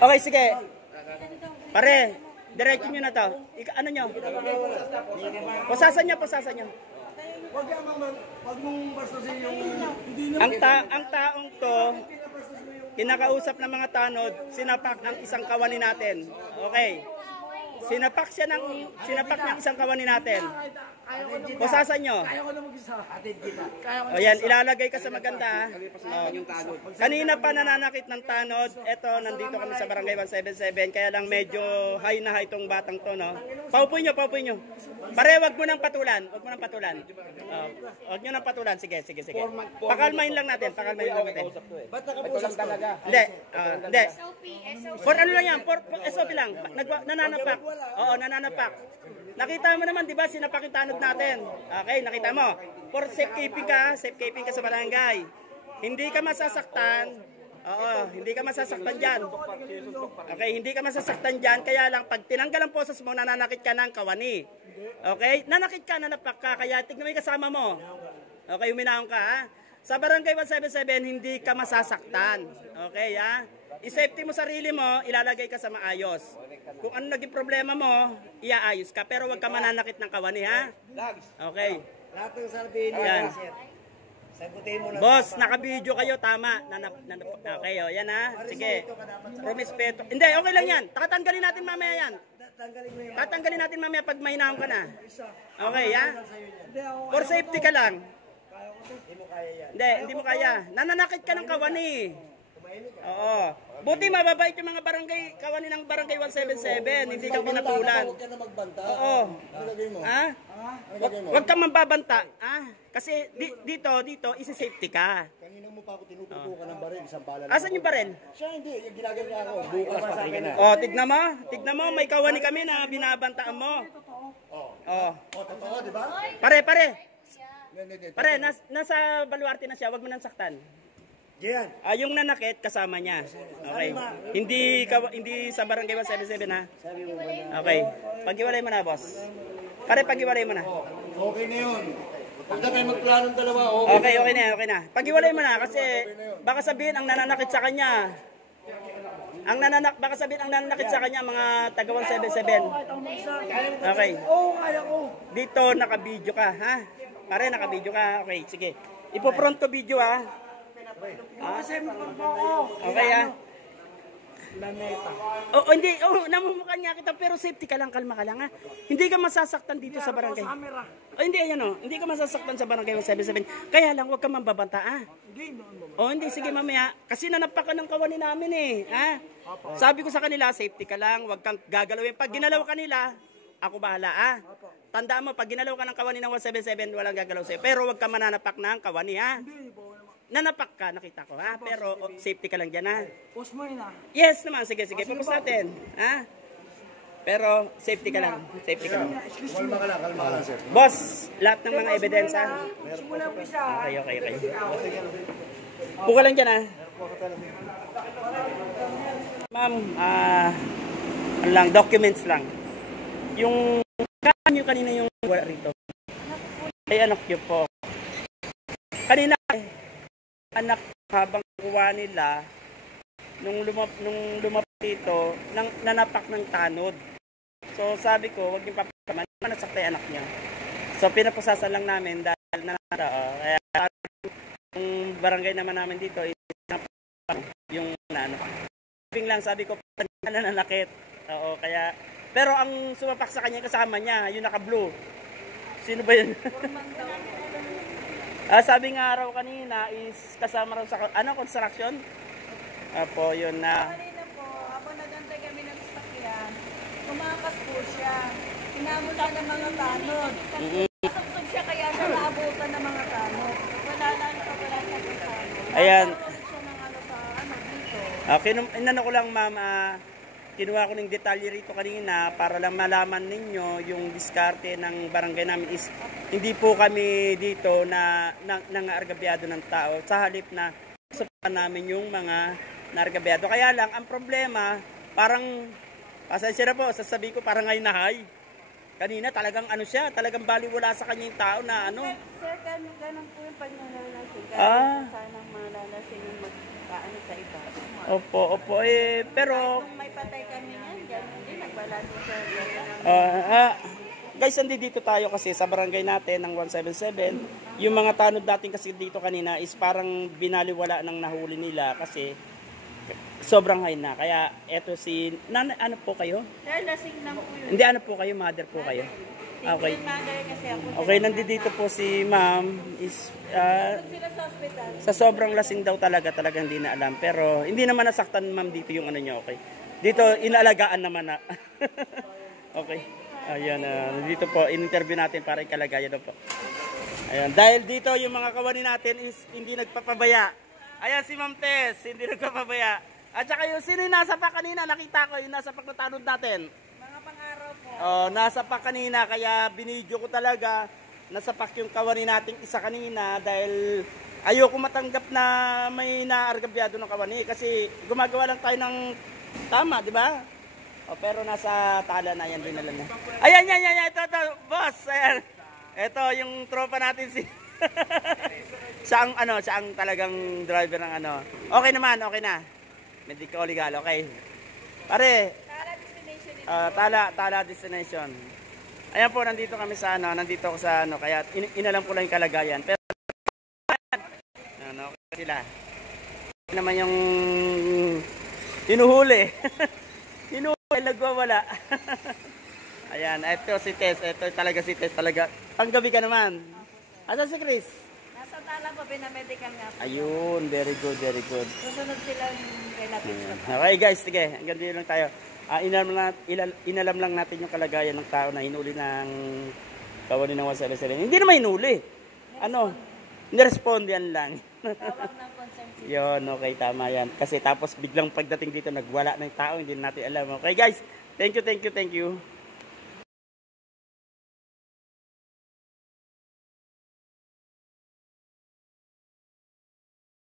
Okay, sige. Pare, diretso nyo na to. Ano nyo? Pusasan nyo, pusasan nyo. Wag mong bastasin yung... Ang taong to, kinakausap ng mga tanod, sinapak ang isang kawani natin. Okay. Sinapak niya isang kawani natin. Pusasan nyo. Kaya ko na mag-isa. O yan, ilalagay ka sa maganda. Kanina pa nananakit ng tanod. Eto, nandito kami sa Barangay 177. Kaya lang medyo high na high itong batang to, no? Paupuin nyo, paupuin nyo. Pare, wag mo nang patulan. Wag mo nang patulan. Wag nyo nang patulan. Sige, sige, sige. Pakalmahin lang natin. Pakalmahin lang natin. Ba't nakapusas talaga? Hindi. Hindi. For ano lang yan? For SOP lang. Nananapak. Oo, nananapak. Nakita mo naman, di ba, sinapak yung tanod natin. Okay, nakita mo. For safekeeping ka sa barangay. Hindi ka masasaktan. Oo, hindi ka masasaktan dyan. Okay, hindi ka masasaktan dyan. Kaya lang, pag tinanggal ang poses mo, nananakit ka ng kawani. Okay, nanakit ka, nanapak ka. Kaya tignan mo yung kasama mo. Okay, uminahon ka, ha. Sa Barangay 177, hindi ka masasaktan. Okay, ha. I-safety mo sarili mo, ilalagay ka sa maayos. Kung ano naging problema mo, iaayos ka. Pero wag ka mananakit ng kawani, ha? Okay. Lahat ng sabihin niya, sagutin mo na. Boss, naka-video kayo, tama. Okay, o, yan, ha? Sige. Rumispeto. Hindi, okay lang yan. Tatanggalin natin mamaya yan. Tatanggalin natin mamaya pag may naong ka na. Okay, ha? For safety ka lang. Hindi mo kaya. Nananakit ka ng kawani. Oo. Buti mababait yung mga barangay, kawani ng Barangay 177, hindi ka pinatulan. Huwag ka na magbanta. Oo. Ha? Huwag kang mambabanta. Kasi dito, isi-safety ka. Kanina mo pa ako tinututukan ng baril, isang bala. Asan yung baril? Siya hindi, ginagawa ako. Bukas patay na. Oh, tignan mo, may kawani kami na binabantaan mo. Oh. Totoo, di ba? Pare, nasa baluarte na siya, wag mo nang saktan. Yan. Yung nanakit kasama niya. Okay. Hindi sa Barangay 177, ha. Okay. Pag-iwalay mo na, boss. Pare, pag-iwalay mo na. Okay na yun. Huwag na tayo magplano ng dalawa. Okay na. Pag-iwalay mo na kasi baka sabihin ang nananakit sa kanya. Baka sabihin ang nananakit sa kanya mga taga 177. Okay. Oo, kaya ko. Dito naka-video ka, ha? Pare, naka-video ka. Okay, sige. Ipo-front to video, ha. Kasi magpapako. Okay, ha. Lameta. Hindi. Namumukha nga kita pero safety ka lang, kalma ka lang, ha. Hindi ka masasaktan dito sa barangay. Hindi, ayan, hindi ka masasaktan sa Barangay 177. Kaya lang, huwag ka mambabanta, ha. Hindi, sige mamaya. Kasi nanapak ka ng kawani namin, ha. Sabi ko sa kanila, safety ka lang, huwag kang gagalawin. Pag ginalaw kanila, ako bahala, ha. Tandaan mo, pag ginalaw ka ng kawani ng 177, walang gagalaw sa'yo. Pero huwag ka mananapak ng kawani, ha. Nanapak ka, nakita ko, ha? Pero safety ka lang dyan, ha? Post mo yun, ha? Yes naman, sige, pupus natin, ha? Pero safety ka lang, Kalma ka lang, sir. Boss, lahat ng mga ebidensya. Simula mo isa. Okay. Puka lang dyan, ha? Ma'am, ano lang, documents lang. Yung nyo kanina yung wala rito. Ay, anak nyo po. Kanina, anak habang kuha nila nung lumapit dito nanapak ng tanod. So sabi ko, wag niyo papakaman, nasaktan yung anak niya. So pinapusasan lang namin dahil kaya yung barangay naman namin dito yung sabi ko nananakit. Oo, kaya pero ang sumapak sa kanya kasama niya, yung naka-blue. Sino ba yun? Sabi nga araw kanina is kasama raw sa construction. Apo, yun na. Kanina po, habang nagantay kami ng sasakyan, tumakas po siya. Hinamon siya ng mga tanod. Nasabsog siya kaya siya naabutan ng mga tanod. Wala siya ng tanod. Ayan. Siya ng dito. Inano ko lang, ma'am, kinuha ko ng detalye rito kanina para lang malaman ninyo yung diskarte ng barangay namin is hindi po kami dito na nangaargabyado ng tao. Sa halip na usapan namin yung mga naargabyado. Kaya lang, ang problema, parang, pasensya na po, sasabihin ko parang ngayon na high. Kanina talagang ano siya, talagang baliwala sa kanya yung tao na ano. Sir, ganun po yung pagmalalasing. Sanang malalasing yung ano sa iba. Opo. Pero Kung may patay kami yan, gano'n din, nagbala din sa guys, dito tayo kasi sa barangay natin ng 177. Yung mga tanod natin kasi dito kanina is parang binaliwala ng nahuli nila kasi sobrang high na. Kaya eto si ano po kayo? Sir, lasing lang po yun. Hindi, ano po kayo? Mother po kayo? Okay. Single mother kasi ako. Okay, nandito po si ma'am is Sila sa hospital. sa sobrang lasing daw talagang hindi na alam. Pero hindi naman nasaktan ma'am dito yung ano niya, okay. Dito inaalagaan naman na. Okay. Ayan, dito po in-interview natin para ikalagayan daw po. Ayan, dahil dito yung mga kawani natin is hindi nagpapabaya. Ayan si Ma'am Tess, hindi nagpapabaya. At saka yung sino yung nasa pa kanina, nakita ko yung nasa pa na tanod natin. Mga pang-araw po. Oh, nasa pa kanina kaya binidyo ko talaga. Nasapak yung kawani nating isa kanina dahil ayoko matanggap na may naargabyado ng kawani kasi gumagawa lang tayo ng tama, di ba? Oh, pero nasa tala na yan, dinala na. Ayan, ito, boss. Ayan. Ito yung tropa natin si siya ang talagang driver ng ano. Okay naman, okay na. Medical legal, okay. Pare, Tala destination din. Tala destination. Ayan po, nandito kami sa nandito ako sa kaya inalam ko lang yung kalagayan. Pero okay sila. Ito naman yung hinuhuli. Hinuhuli, nagwawala. Ayan, ito si Tess. Ito talaga si Tess talaga. Panggabi ka naman. Asa si Chris? Nasa tala po, pinamedical nga po. Ayun, very good, very good. Susunod silang relatives na po. Okay guys, sige, hanggang dito lang tayo. Inalam lang natin yung kalagayan ng tao na hinuli ng kawani ng 177. Hindi naman hinuli. Ano? Nirespondian lang. Tawag ng consent. Yun, okay, tama yan. Kasi tapos biglang pagdating dito, nagwala ng tao, hindi natin alam. Okay guys, thank you.